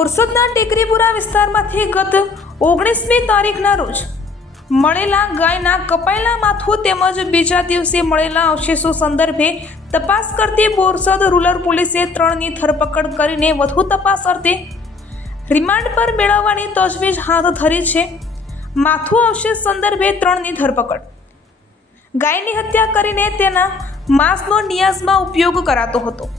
બોરસદના ટેકરીપુરા વિસ્તારમાંથી ગત 19મી તારીખના રોજ મળેલા ગાયના કપાયેલા માથું તેમજ બીજા દિવસે મળેલા અવશેષો સંદર્ભે તપાસ કરતી બોરસદ રૂરલ પોલીસે 3ની ધરપકડ કરીને વધુ તપાસ અર્થે રિમાન્ડ પર મેળવવાની તજવીજ હાથ ધરી છે। માથું અવશેષ સંદર્ભે 3ની ધરપકડ। ગાયની હત્યા કરીને તેના માંસનો નિયાઝમાં ઉપયોગ કરાતો હતો।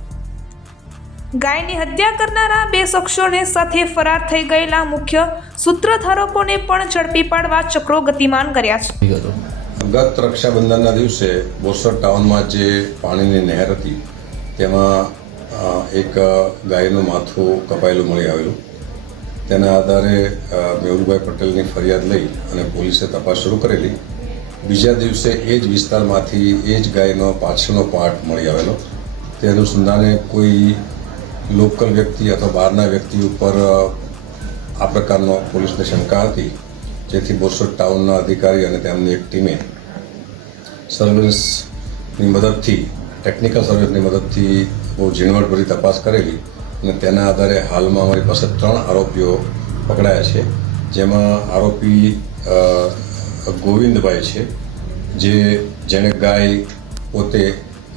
ગાયની હત્યા કરનારા 2 શખ્સોને સાથે ફરાર થઈ ગયેલા મુખ્ય સૂત્રધારકોને પણ ઝડપી પાડવા ચક્રો ગતિમાન કર્યા છે। ગત રક્ષાબંધનના દિવસે બોરસદ ટાઉનમાં જે પાણીની નહેર હતી તેમાં એક ગાયનું માથું કપાયેલું મળી આવેલું। તેના આધારે મેહુલભાઈ પટેલની ફરિયાદ લઈ અને પોલીસે તપાસ શરૂ કરેલી। બીજા દિવસે એ જ વિસ્તારમાંથી એ જ ગાયનો પાછળનો પાર્ટ મળી આવેલો। તે અનુસંધાને કોઈ લોકલ વ્યક્તિ અથવા બહારના વ્યક્તિ ઉપર આ પ્રકારનો પોલીસને શંકા હતી, જેથી બોરસદ ટાઉનના અધિકારી અને તેમની એક ટીમે સર્વેલન્સની મદદથી, ટેકનિકલ સર્વેલન્સની મદદથી બહુ ઝીણવટભરી તપાસ કરેલી અને તેના આધારે હાલમાં અમારી પાસે 3 આરોપીઓ પકડાયા છે, જેમાં આરોપી ગોવિંદભાઈ છે, જેણે ગાય પોતે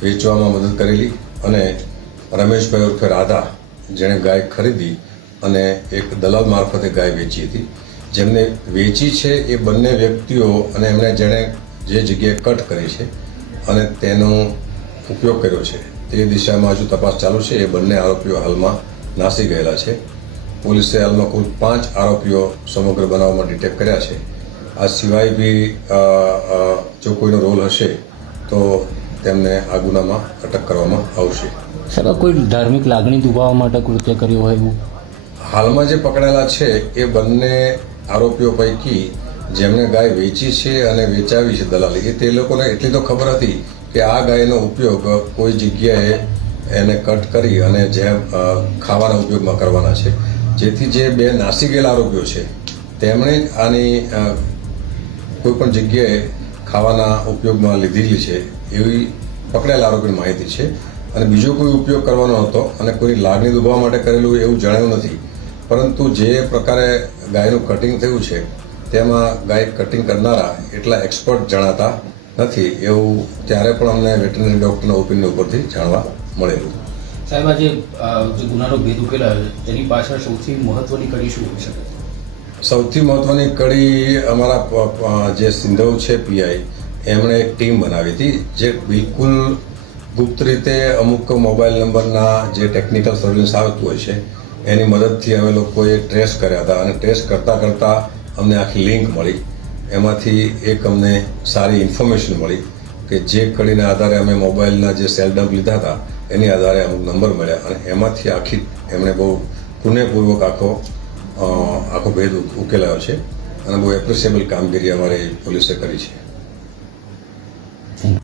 વેચવામાં મદદ કરેલી, અને રમેશભાઈ ઉર્ફે રાધા, જેણે ગાય ખરીદી અને એક દલાલ મારફતે ગાય વેચી હતી। જેમને વેચી છે એ બંને વ્યક્તિઓ અને એમણે જેણે જે જગ્યાએ કટ કરી છે અને તેનો ઉપયોગ કર્યો છે તે દિશામાં હજુ તપાસ ચાલુ છે। એ બંને આરોપીઓ હાલમાં નાસી ગયેલા છે। પોલીસે હાલમાં કુલ 5 આરોપીઓ સમગ્ર બનાવમાં ડિટેક્ટ કર્યા છે। આ સિવાય બી જો કોઈનો રોલ હશે તો તેમને આ ગુનામાં અટક કરવામાં આવશે। સાહેબ, કોઈ ધાર્મિક લાગણી દુભાવવા માટે કૃત્ય કર્યું હોય એવું? હાલમાં જે પકડાયેલા છે એ બંને આરોપીઓ પૈકી જેમણે ગાય વેચી છે અને વેચાવી છે દલાલી, તે લોકોને એટલી તો ખબર હતી કે આ ગાયનો ઉપયોગ કોઈ જગ્યાએ એને કટ કરી અને જેમ ખાવાના ઉપયોગમાં કરવાના છે, જેથી જે 2 નાસી ગયેલા આરોપીઓ છે તેમણે આની કોઈ પણ જગ્યાએ ખાવાના ઉપયોગમાં લીધેલી છે એવી પકડાયેલા આરોપીની માહિતી છે। અને બીજો કોઈ ઉપયોગ કરવાનો હતો અને કોઈ લાગણી દુભાવવા માટે કરેલું એવું જણાયું નથી, પરંતુ જે પ્રકારે ગાયનું કટિંગ થયું છે તેમાં ગાય કટિંગ કરનારા એટલા એક્સપર્ટ જણાતા નથી એવું ત્યારે પણ અમને વેટરનરી ડૉક્ટરના ઓપિનિયન ઉપરથી જાણવા મળેલું। સાહેબ, આજે જે ગુનાનો ભેદ ઉકેલાયો છે તેની પાછળ સૌથી મહત્વની કડી શું હોઈ શકે? સૌથી મહત્વની કડી અમારા જે સિંધવ છે પીઆઈ, એમણે એક ટીમ બનાવી હતી, જે બિલકુલ ગુપ્ત રીતે અમુક મોબાઈલ નંબરના જે ટેકનિકલ સર્વેલન્સ આવતું હોય છે એની મદદથી અમે લોકોએ ટ્રેસ કર્યા હતા, અને ટ્રેસ કરતાં અમને આખી લિંક મળી। એમાંથી એક અમને સારી ઇન્ફોર્મેશન મળી કે જે કડીના આધારે અમે મોબાઈલના જે સેલ ડમ્પ લીધા હતા એની આધારે અમુક નંબર મળ્યા, અને એમાંથી આખી એમણે બહુ પુણ્યપૂર્વક આખો ભેદ ઉકેલાયો છે, અને બહુ એપ્રિશિએબલ કામગીરી અમારી પોલીસે કરી છે।